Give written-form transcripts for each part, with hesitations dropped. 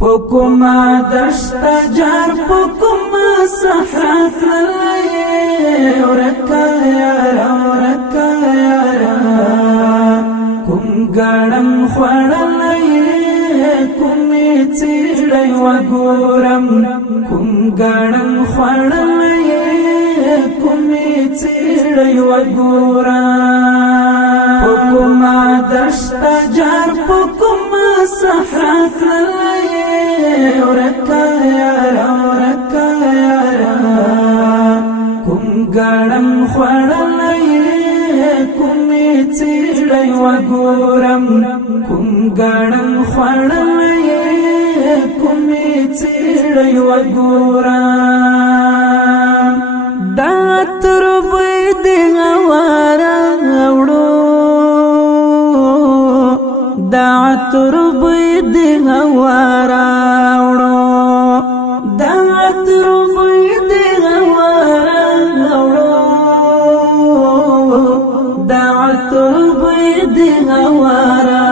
پکما دشت جار پکما صحرات للے ورکا یارا کم گڑم خوڑلے کمی چیڑی وگورم کم گڑم خوڑلے کمی چیڑی وگورم پکما دشت جار پکما صحرات للے ورکا یارا کم گڑم خوڑلے کمی چیڑی وگورم کم گڑم خوڑلے کمی چیڑی وگورم دا تربی دی غوارا اوڑو دا تربی دی غوارا اوڑو دا تربی دی غوارا اوڑو دا تربی دی غوارا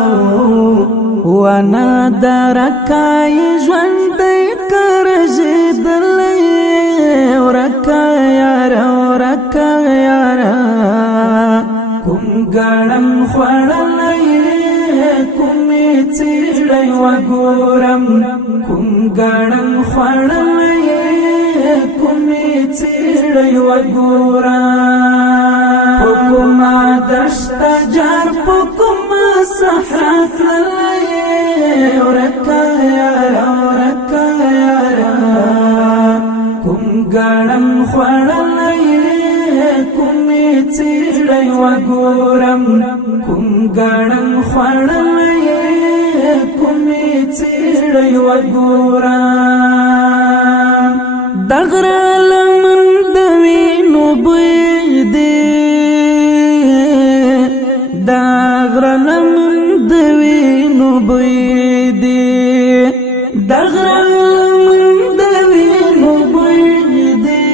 اوڑو وانا درکای ژوندی کرجی دلی ورکا یارا کم گڑم خوڑلے کمی چیڑی وگورم کم گڑم خوڑلے کمی چیڑی وگورم پکما دشت جار پکما صحرات للے ورکا یارا کم گڑم خوڑلے کمی چیڑی وگورم کم گڑم خوڑلے کمی چیڑی وگورم دغر لمن دوینو بیدی دغر لمن دوینو بیدی دغر لمن دوینو بیدی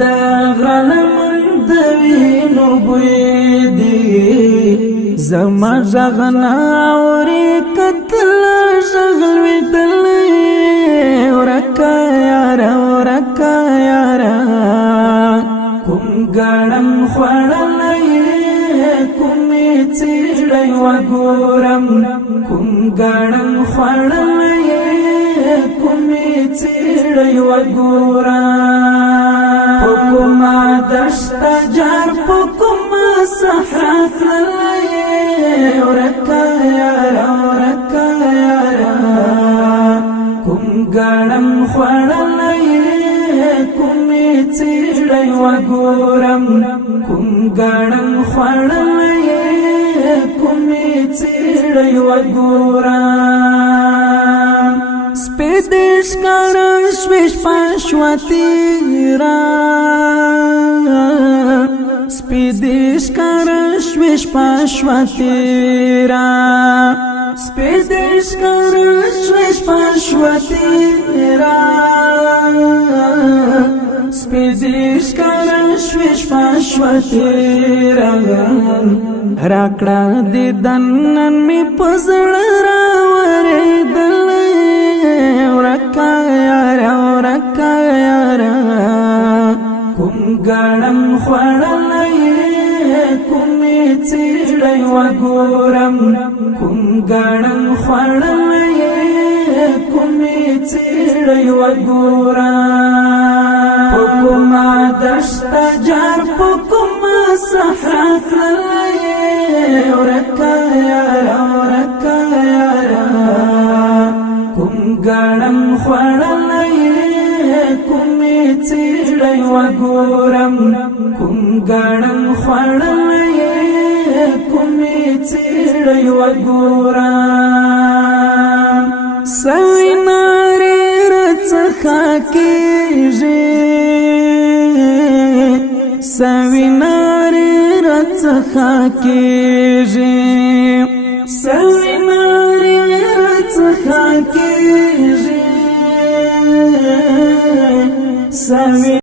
دغر لمن دوینو بیدی زما ژغنا اوری کتل ژغل ویدلی ورکا یارا کم گڑم خوڑلے کمی چیڑی وگورم کم گڑم خوڑلے کمی چیڑی وگورم پکما دشت جار پکما صحرات للے ورکا یارا کم گڑم خوڑلے کمی چیڑی وگورم کم گڑم خوڑلے کمی چیڑی وگورم سپیدش کرش ویش پاشواتی را سپیدش کرش ویش پاشواتی را سپیدش کرش ویش پاشواتی را سپیدش کرش ویش پاشواتی را راکڑا دی دنن می پزڑ راوری دلی ورکا یارا کم گڑم خوڑلے کمی چیڑی وگورم کم گڑم خوڑلے کمی چیڑی وگورم پکما دشت جار پکما صحرات للے ورکا یارا کم گڑم خوڑلے کمی چیڑی وگورم کم گڑم خوڑلے کمی چیڑی وگورم سوی ناری رچخا کیجی سوی ناری رچخا کیجی سوی ناری رچخا کیجی سوی